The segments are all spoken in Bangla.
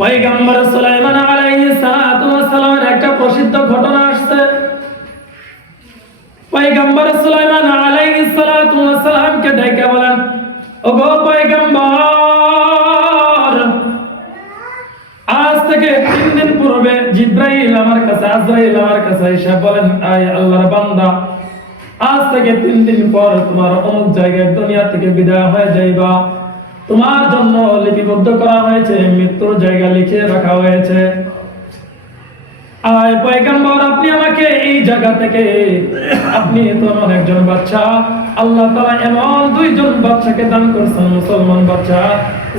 পয়গম্বর সুলাইমান আলাইহিস সালাতু ওয়াস সালামের একটা প্রসিদ্ধ ঘটনা আসছে। পয়গম্বর সুলাইমান আলাইহিস সালাতু ওয়াস সালামকে ডেকে বলেন, ওগো পয়গম্বর, আজ থেকে 3 দিন পূর্বে জিব্রাইল আমার কাছে, আজরাইল আমার কাছে এসে বলেন, আয় আল্লাহর বান্দা, আজ থেকে 3 দিন পর তোমার অমুক জায়গায় দুনিয়া থেকে বিদায় হয়ে যাইবা। তোমার জন্য লিপিবদ্ধ করা হয়েছে, মৃত্যুর জায়গা লিখে রাখা হয়েছে। আয় পয়গম্বর, আপনি আমাকে এই জায়গা থেকে, আপনি তো এমন একজন বাচ্চা, আল্লাহ তাআলা এমন 2 জন বাচ্চাকে দান করেছেন, মুসলমান বাচ্চা,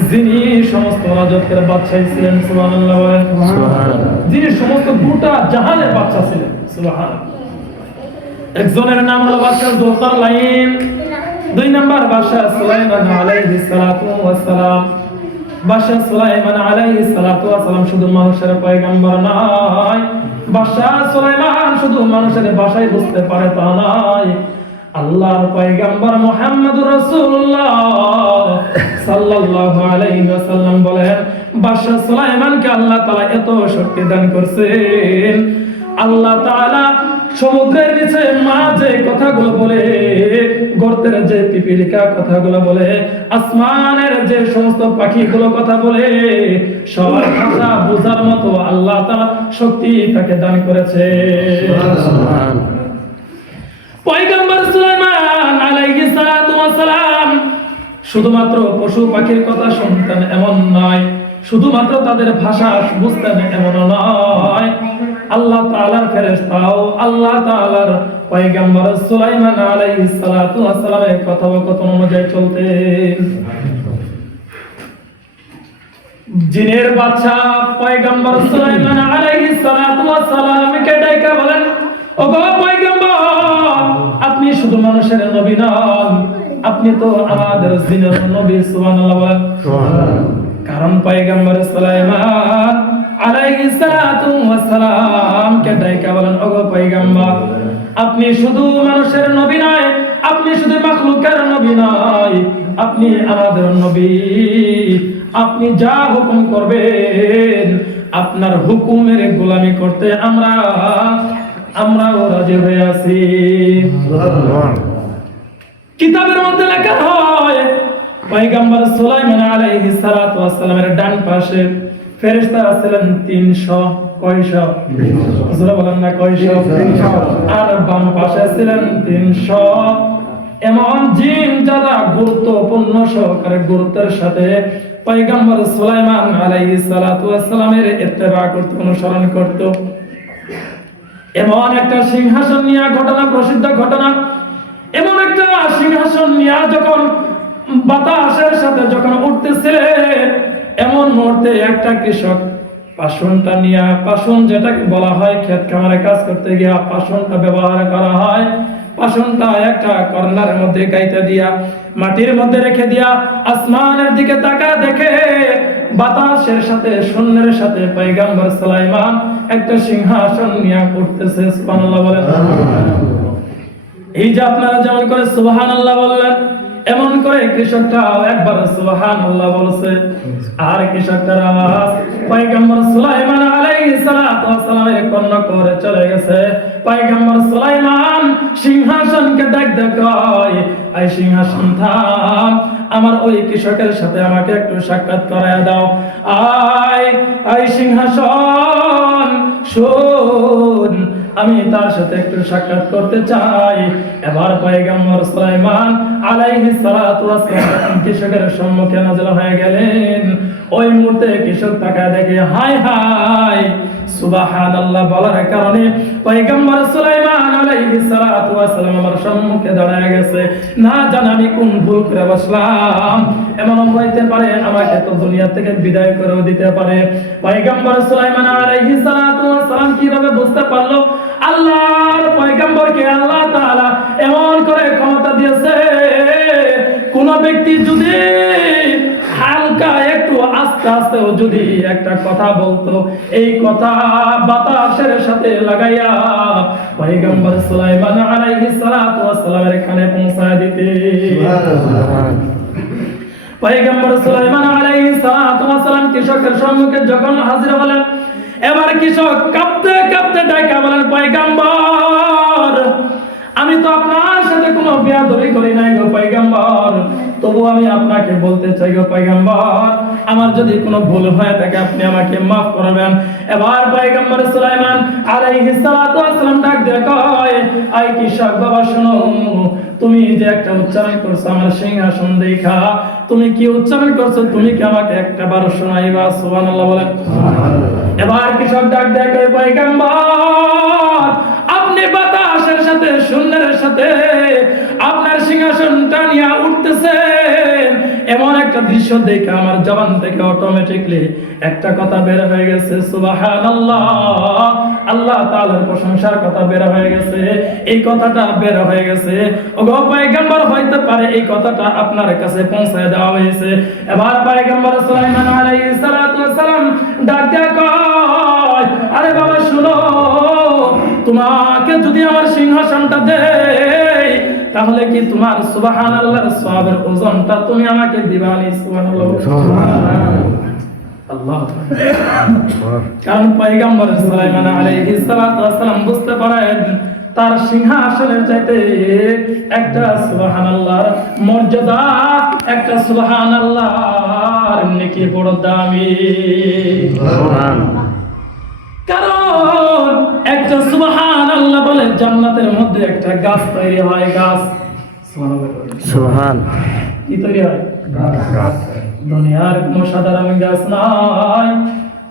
যিনি সমস্ত রাজত্বের বাদশাহ ছিলেন। সুবহানাল্লাহ বলেন। যিনি সমস্ত গোটা জাহানের বাচ্চা ছিলেন। সুবহানাল্লাহ। একজনের নাম হলো বাদশা যুলকারনাইন, 2 নাম্বার বাদশা সুলাইমান আলাইহিস সালাতু ওয়াস সালাম। বাদশা সুলাইমান আলাইহিস সালাতু ওয়াস সালাম শুধু মানুষের পয়গম্বর নয়, বাদশা সুলাইমান শুধু মানুষের ভাষাই বুঝতে পারে তা নয়, আল্লাহর পয়গম্বর মুহাম্মদুর রাসূলুল্লাহ সাল্লাল্লাহু আলাইহি ওয়াসাল্লাম বলেন, বাদশা সুলাইমানকে আল্লাহ তাআলা এত শক্তি দান করেছেন, আল্লাহ তাআলা সমুদ্রের নিচে মাঝে কথাগুলো বলে, গর্তের যে পিপিলিকা কথাগুলো বলে, আসমানের যে সমস্ত পাখিগুলো কথা বলে, সবার ভাষা বোঝার মতো আল্লাহ তাআলা শক্তি তাকে দান করেছে। সুবহানাল্লাহ। পয়গম্বর সুলাইমান আলাইহিস সালাতু ওয়াস সালাম শুধুমাত্র পশু পাখির কথা শুনতেন এমন নয়, শুধুমাত্র তাদের ভাষা বুঝতেন এমন নয়, আল্লাহ তাআলার ফেরেশতাও আল্লাহ তাআলার পয়গম্বর সুলাইমান আলাইহিস সালাতু ওয়াস সালামের কথোপকথন অনুযায়ী চলতেন। জিনের বাদশা পয়গম্বর সুলাইমান আলাইহিস সালাতু ওয়াস সালামকে ডেকে বলেন, ওগো পয়গম্বর, আপনি শুধু মানুষের নবী নন, আপনি তো আমাদের জিনের নবী। সুবহানাল্লাহ বলেন। কারণ পয়গম্বর সুলাইমান আলাইহিস সালাতু ওয়াস সালামকে ডেকে বলেন, ওগো পয়গম্বর, আপনি শুধু মানুষের নবী নয়, আপনি শুধু মাখলুকের নবী নয়, আপনি আমাদের নবী। আপনি যা হুকুম করবেন, আপনার হুকুমের গোলামি করতে আমরাও রাজি হয়ে আছি। কিতাবের মধ্যে লেখা হয়, পয়গম্বর সুলাইমান আলাইহিস সালাতু ওয়াস সালামের ডান পাশে ফেরেশতারা ছিলেন 300। কয়শো? যারা বলেন না কয়শো? আর বাম পাশে ছিলেন 300 এমন জিন যারা গুরুত্বপূর্ণ সহকারে গুরুত্বের সাথে পয়গম্বর সুলাইমান আলাইহিস সালাতু ওয়াস সালামের ইত্তেবা করত, অনুসরণ করত। এমন একটা সিংহাসন নিয়ে ঘটনা, প্রসিদ্ধ ঘটনা, এমন একটা সিংহাসন নিয়ে যখন বাতাসের সাথে যখন উঠতেছে, এমন মুহূর্তে একটা কৃষক পাশনটা নিয়ে, পাশন যেটাকে বলা হয় ক্ষেত খামারে কাজ করতে গিয়া পাশনটা ব্যবহার করা হয়, পাশনটা একটা কর্নারের মধ্যে গাইতে দিয়া মাটির মধ্যে রেখে দিয়া আসমানের দিকে তাকা দেখে বাতাসের সাথে শূন্যের সাথে পয়গম্বর সুলাইমান একটা সিংহাসন নিয়ে উঠতেছে। সুবহানাল্লাহ বলেন। এই যে আপনারা যেমন করে সুবহানাল্লাহ বললেন, এমন করে কৃষকটাও একবার সুবহানাল্লাহ বলছে। আর কৃষকটার আওয়াজ পয়গম্বর সুলাইমান আলাইহিস সালাতু ওয়াস সালামের কর্ণ করে চলে গেছে। পয়গম্বর সুলাইমান সিংহাসনকে ডাক দেয়, এই সিংহাসন থাম, আমার ওই কৃষকের সাথে আমাকে একটু সাক্ষাৎ করায় দাও। আয় সিংহাসন শোন, আমি তার সাথে একটু সাক্ষাৎ করতে চাই। এবার পয়গম্বর সুলাইমান আলাইহিস সালাতু ওয়াস সালাম কৃষকের সম্মুখে নাযিল হয়ে গেলেন। ওই মুহূর্তে কৃষক তাকায় দেখে, হায় হায়, সুবহানাল্লাহ বলার কারণে পয়গম্বর সুলাইমান আলাইহিস সালাতু ওয়াস সালাম আমার সম্মুখে দাঁড়ায় গেছে। না জানি আমি কোন ভুল করে বসলাম, এমন হইতে পারে আমাকে তো দুনিয়া থেকে বিদায় করেও দিতে পারে। পয়গম্বর সুলাইমান আলাইহিস সালাতু ওয়াস সালাম কিভাবে বুঝতে পারলো আল্লাহর পয়গম্বরকে আল্লাহ তাআলা এমন করে ক্ষমতা দিয়েছে, কোন ব্যক্তি যদি হালকা একটু আস্তে আস্তেও যদি একটা কথা বলতো, এই কথা বাতাসের সাথে লাগাইয়া পয়গম্বর সুলাইমান আলাইহিস সালাতু ওয়াস সালামের কানে পৌঁছায় দিতে। সুবহানাল্লাহ। পয়গম্বর সুলাইমান আলাইহিস সালাতু ওয়াস সালাম কৃষকের সম্মুখে যখন হাজির হলেন, এবার কৃষক কাঁপতে কাঁপতে ডাইকা বলেন, পয়গম্বর, আমি তো আপনার সাথে কোনো বেয়াদবি করি নাই গো পয়গম্বর, তবু আমি আপনাকে বলতে চাই গো পয়গম্বর, আমার যদি কোনো ভুল হয়ে থাকে আপনি আমাকে মাফ করবেন। এবার পয়গম্বর সুলাইমান আলাইহিস সালাতু ওয়াস সালাম ডাক দিয়ে কয়, আই কৃষক বাবা শোনো, তুমি যে একটা উচ্চারণ করছো আমার সিংহাসন দেখা, তুমি কি উচ্চারণ করছো তুমি কি আমাকে একটা বার শোনাইবা? সুবহানাল্লাহ বলেন। এবার কৃষক ডাক দিয়ে কয়, পয়গম্বর, আপনি বাতাসের সাথে শূন্যের সাথে আপনার সিংহাসনটা নিয়ে উঠতেছেন, এমন একটা দৃশ্য দেখে আমার জবান থেকে অটোমেটিকলি একটা কথা বের হয়ে গেছে, সুবহানাল্লাহ, আল্লাহ তাআলার প্রশংসার কথা বের হয়ে গেছে। এই কথাটা বের হয়ে গেছে, ওগো পয়গম্বর, হইতে পারে এই কথাটা আপনার কাছে পৌঁছায় দেওয়া হয়েছে। এবার পয়গম্বর সুলাইমান আলাইহিস সালাতু ওয়াস সালাম ডাক দিয়ে কয়, আরে বাবা শুনো, তোমাকে যদি আমার সিংহাসনটা দেই তাহলে কি তোমার সুবহানাল্লাহর সওয়াবের ওজনটা তুমি আমাকে দিবানি? সুবহানাল্লাহ। আল্লাহ, কারণ পয়গম্বর সুলাইমান আলাইহিস সালাতু ওয়াস সালাম বুঝতে পারেন তার সিংহাসনের চাইতে একটা সুবহানাল্লাহর মর্যাদা, একটা সুবহানাল্লাহর নেকি বড় দামি। কারণ একটা সুবহানাল্লাহ বলে জান্নাতের মধ্যে একটা গাছ তৈরি হয়, গাছ। সুবহান, কি তৈরি হয়? গাছ। দুনিয়ার কোনো সাধারণ গাছ নয়,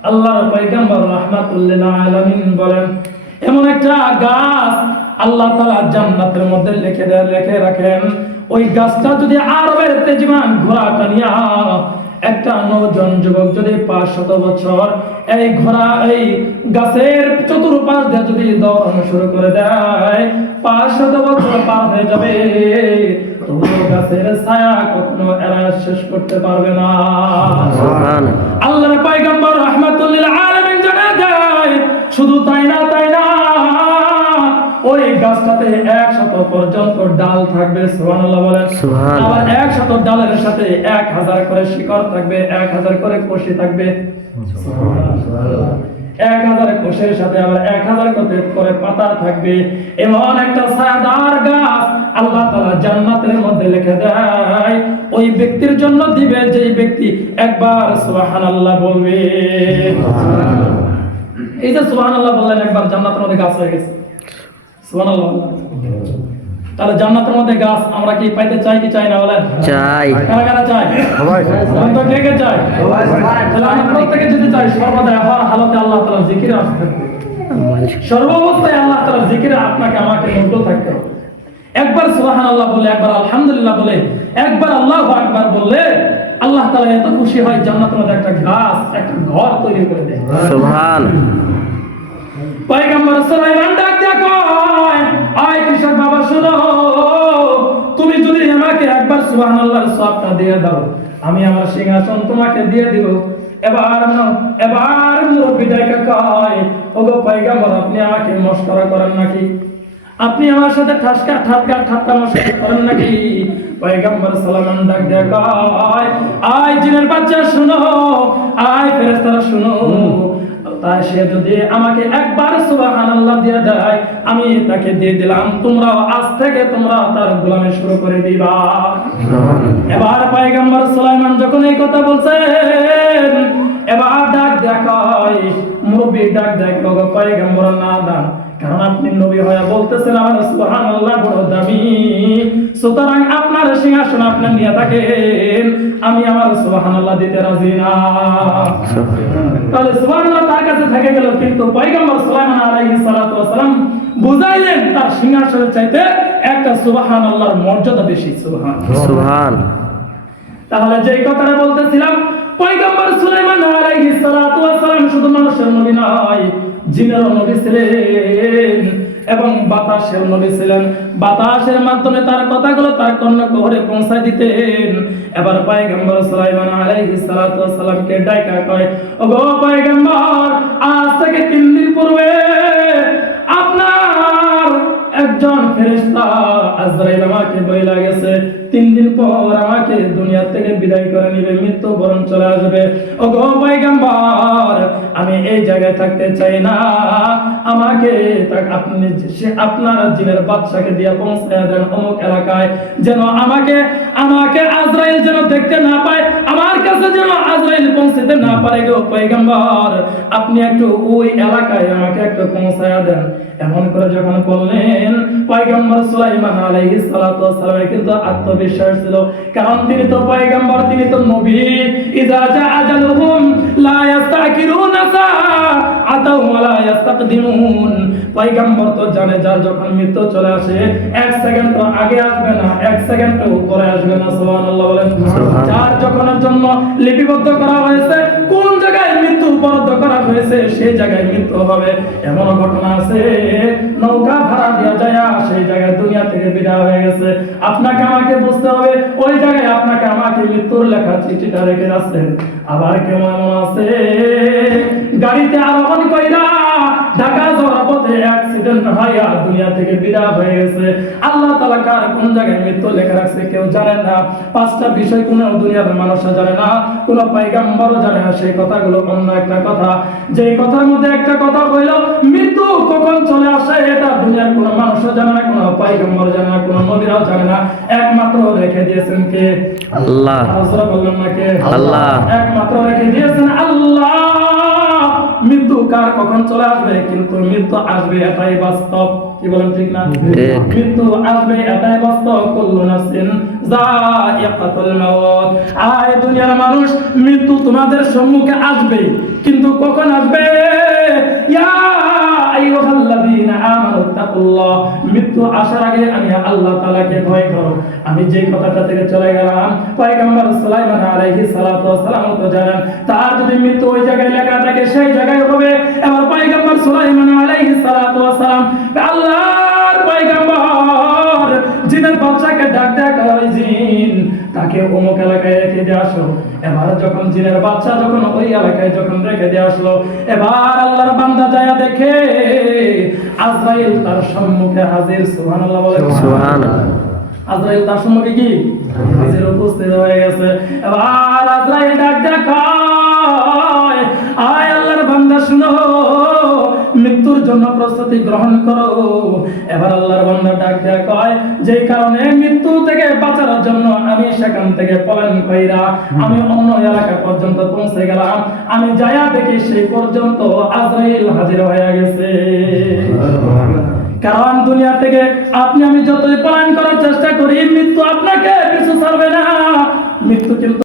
আল্লাহর পয়গম্বর রাহমাতুল লিল আলামিন বলেন এমন একটা গাছ আল্লাহ তাআলা জান্নাতের মধ্যে লিখে রাখেন। ওই গাছটা যদি আরবের তেজমান ঘোড়াটা নিয়া একটা নৌজন যুবক যদি 500 বছর এই ঘোড়া এই গাছের চতুর্পাশ দিয়ে যদি দৌড়ানো শুরু করে দেয়, 500 বছর পার হয়ে যাবে, তবুও গাছের ছায়া কখনো এরা শেষ করতে পারবে না। সুবহানাল্লাহ। আল্লাহর পয়গম্বর রাহমাতুল লিল আলামিন জানায় দেয়, শুধু তাই না ওই গাছটাতে 100 পর্যন্ত ডাল থাকবে। সুবহানাল্লাহ বলেন। আবার 100 ডালের সাথে 1000 করে শিকড় থাকবে, 1000 করে কষি থাকবে। সুবহানাল্লাহ। 1000 কোষের সাথে আবার 1000 করে পাতা থাকবে। এমন একটা ছায়াদার গাছ আল্লাহ তাআলা জান্নাতের মধ্যে লিখে দেয়, ওই ব্যক্তির জন্য দিবে যেই ব্যক্তি একবার সুবহানাল্লাহ বলবে। এই যে সুবহানাল্লাহ বললেন, একবার জান্নাতের মধ্যে গাছ হয়ে গেছে। সুবহানাল্লাহ। তাহলে জান্নাতের মধ্যে গাছ আমরা কি পাইতে চাই কি চাই না? বলেন চাই। কারা কারা চাই? সবাই। তো কে কে চাই? সবাই। তাহলে আমরা প্রত্যেকে যদি চাই, সর্বদা হওয়ার হালতে আল্লাহ তাআলার জিকিরে আসতে হবে, সর্বাবস্থায় আল্লাহ তাআলার জিকিরে আপনাকে আমাকে মগ্ন থাকতে হবে। একবার সুবহানাল্লাহ বলে, একবার আলহামদুলিল্লাহ বলে, একবার আল্লাহু আকবার বললে আল্লাহ তাআলা এত খুশি হয়, জান্নাতের মধ্যে একটা গাছ, একটা ঘর তৈরি করে দেয়। সুবহান। পয়গম্বর সুলাইমান ডাক দিয়ে কয়, আয় কৃষক বাবা শোনো, তুমি যদি আমাকে একবার সুবহানাল্লাহর সওয়াবটা দিয়ে দাও, আমি আমার সিংহাসন তোমাকে দিয়ে দিব। এবার মুরব্বি ডাইকা কয়, ওগো পয়গম্বর, আপনি আমাকে মশকরা করেন নাকি? আপনি আমার সাথে ঠাট্টা মশকরা করেন নাকি? পয়গম্বর সুলাইমান ডাক দিয়ে কয়, আয় জিনের বাচ্চা শোনো, আয় ফেরেশতারা শোনো, তাই সে যদি আমাকে একবার সুবহানাল্লাহ দিয়ে দেয়, আমি তাকে দিয়ে দিলাম, তোমরাও আজ থেকে তোমরা তার গোলামি শুরু করে দিবা। এবার পয়গম্বর সুলাইমান যখন এই কথা বলছেন, এবার ডাক দেখায় মুরব্বি, ডাক দেখো গো পয়গম্বর না দান, কারণ আপনি নবী হয়ে বলতেছেন আমার সুবহানাল্লাহ বড় দামি, সুতরাং আপনার সিংহাসন আপনি নিয়ে থাকেন, আমি আমার সুবহানাল্লাহ দিতে রাজি না। তাহলে সুবহানাল্লাহ তার কাছে থেকে গেল, কিন্তু পয়গম্বর সুলাইমান আলাইহিস সালাতু ওয়াস সালাম বুঝাইলেন তার সিংহাসনের চাইতে একটা সুবহানাল্লাহর মর্যাদা বেশি। সুবহান। তাহলে যেই কথাটা বলতেছিলাম, পয়গম্বর সুলাইমান আলাইহিস সালাতু ওয়াস সালাম শুধু মানুষের নবী নয়, জিনেরও নবী ছিলেন এবং বাতাসের নবী ছিলেন। বাতাসের মাধ্যমে তার কথাগুলো তার কর্ণকুহরে পৌঁছায় দিতেন। এবার পয়গম্বর সুলাইমান আলাইহিস সালাতু ওয়াস সালামকে ডাইকা কয়, ওগো পয়গম্বর, আজ থেকে 3 দিন পূর্বে আপনার একজন ফেরেশতা আজরাইল আমাকে বইলা গেছে, 3 দিন পর আমাকে দুনিয়া থেকে বিদায় করে নিবে, মৃত্যুবরণ চলে আসবে। ওগো পয়গম্বর, আমি এই জায়গায় থাকতে চাই না, আমাকে আপনি আপনার জিনের বাদশাকে দিয়ে পৌঁছায় দেন অমুক এলাকায়, যেন আমাকে আজরাইল যেন দেখতে না পায়, আমার কাছে যেন আজরাইল পৌঁছতে না পারে গো পয়গম্বর, আপনি একটু ওই এলাকায় আমাকে একটু পৌঁছায় দেন। এমন করে যখন বললেন, পয়গম্বর সুলাইমান আলাইহিস সালাতু ওয়াস সালামের কিন্তু আত্মবিশ্বাস ছিল, কারণ তিনি তো পয়গম্বর, তিনি তো নবী। ইযা জা আজালুহুম লা ইস্তাকিরুনা সাআতাও ওয়া লা ইস্তাকদিমুন। পয়গম্বর তো জানে যার যখন মৃত্যু চলে আসে, এক সেকেন্ড তো আগে আসবে না, এক সেকেন্ড তো পরে আসবে না। সুবহানাল্লাহ বলেন। যার যখনের জন্য লিপিবদ্ধ করা হয়েছে, কোন জায়গায় মৃত্যু বরাদ্দ করা হয়েছে সেই জায়গায় মৃত্যু হবে। এমন ঘটনা আছে, নৌকা ভাড়া দেওয়া যায় সেই জায়গায় দুনিয়া থেকে বিদায় হয়ে গেছে। আপনাকে আমাকে বুঝতে হবে, ওই জায়গায় আপনাকে আমাকে মৃত্যুর লেখা চিঠিটা রেখে যাচ্ছেন। আবার কেমন এমন আছে, গাড়িতে আরোহণ কইরা ঢাকা যাওয়ার পথে অ্যাক্সিডেন্ট হইয়া দুনিয়া থেকে বিদায় হয়ে গেছে। আল্লাহ তাআলা কার কোন জায়গায় মৃত্যু লেখা রাখছে কেউ জানে না। পাঁচটা বিষয় কোন দুনিয়ার মানুষরা জানে না, কোন পয়গম্বরও জানে না। সেই কথাগুলো অন্য একটা কথা, যে কথার মধ্যে একটা কথা হইল মৃত্যু কখন চলে আসে এটা দুনিয়ার কোন মানুষও জানে না, কোন পয়গম্বর জানে না, কোন নবীরাও জানে না। একমাত্র রেখে দিয়েছেন কে? আল্লাহ। রাসূল বললেন না কে? আল্লাহ। একমাত্র রেখে দিয়েছেন আল্লাহ। মৃত্যু কার কখন চলে আসবে, কিন্তু মৃত্যু আসবে এটাই বাস্তব। কি বলেন, ঠিক না? মৃত্যু আসবে এটাই বাস্তব। কুল্লু নাফসিন যায়িকাতুল মাউত। আয় দুনিয়ার মানুষ, মৃত্যু তোমাদের সম্মুখে আসবে, কিন্তু কখন আসবে? ইয়া আইয়ুহাল্লাযীনা আমানু তাকুল্লাহ। মৃত্যু আসার আগে আমি আল্লাহ তাআলাকে ভয় করো। আমি যে কথাটা থেকে চলে গেলাম, পয়গম্বর সুলাইমান আলাইহিস সালাতু ওয়াস সালাম তো জানেন, তার যদি মৃত্যু ওই জায়গায় লেখা থাকে সেই জায়গায় হবে। এবার পয়গম্বর সুলাইমান আলাইহিস সালাতু ওয়াস সালাম আল্লাহর পয়গম্বর জিনের বাদশাকে ডাক দেয়, ওই জিন তাকে অমুক এলাকায় রেখে দিয়ে আসো। এবার যখন জিনের বাদশা যখন ওই এলাকায় যখন রেখে দিয়ে আসলো, এবার আল্লাহর বান্দা যায় দেখে আজরাইল তার সম্মুখে হাজির। সুবহানাল্লাহ বলেন। সুবহানাল্লাহ। আজরাইল তার সম্মুখে কি হাজির, উপস্থিত হয়ে গেছে। এবার আজরাইল ডাক দেখায়, আয় আল্লাহর বান্দা শুনো, মৃত্যুর জন্য প্রস্তুতি গ্রহণ করো। এবার আল্লাহর বান্দা ডাক দেয়া কয়, যে কারণে মৃত্যু থেকে বাঁচার জন্য আমি সেখান থেকে পলায়ন কইরা আমি অন্য এলাকা পর্যন্ত পৌঁছে গেলাম, আমি যায়া দেখি সেই পর্যন্ত আজরাইল হাজির হয়ে গেছে। কারণ দুনিয়া থেকে আপনি আমি যতই পলায়ন করার চেষ্টা করি, মৃত্যু আপনাকে পিছু ছাড়বে না। মৃত্যু কিন্তু